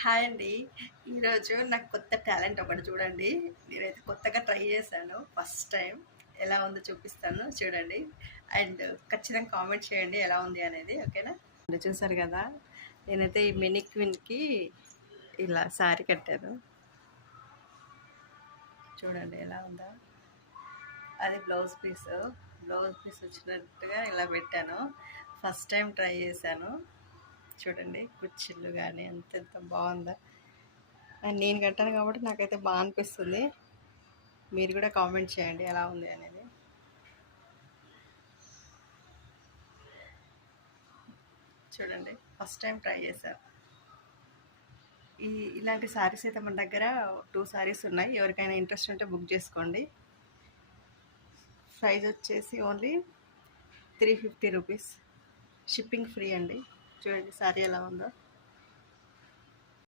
Hi అండి. ఈరోజు నాకు కొత్త టాలెంట్ ఒకటి చూడండి. నేనైతే కొత్తగా ట్రై చేశాను. ఫస్ట్ టైం ఎలా ఉందో చూపిస్తాను చూడండి. అండ్ ఖచ్చితంగా కామెంట్ చేయండి ఎలా ఉంది అనేది. ఓకేనా? చూసారు కదా, నేనైతే ఈ మినీ క్వీన్కి ఇలా శారీ కట్టాను. చూడండి ఎలా ఉందో. అది బ్లౌజ్ పీస్ వచ్చినట్టుగా ఇలా పెట్టాను. ఫస్ట్ టైం ట్రై చేశాను. చూడండి కుచ్చిళ్ళు కానీ ఎంత బాగుందో. అండ్ నేను కట్టాను కాబట్టి నాకైతే బాగా అనిపిస్తుంది. మీరు కూడా కామెంట్ చేయండి ఎలా ఉంది అనేది. చూడండి ఫస్ట్ టైం ట్రై చేశాను. ఇలాంటి శారీస్ అయితే మన దగ్గర 2 శారీస్ ఉన్నాయి. ఎవరికైనా ఇంట్రెస్ట్ ఉంటే బుక్ చేసుకోండి. ప్రైస్ వచ్చేసి ఓన్లీ 350 రూపీస్. షిప్పింగ్ ఫ్రీ అండి. చూడండి శారీ ఎలా ఉందో.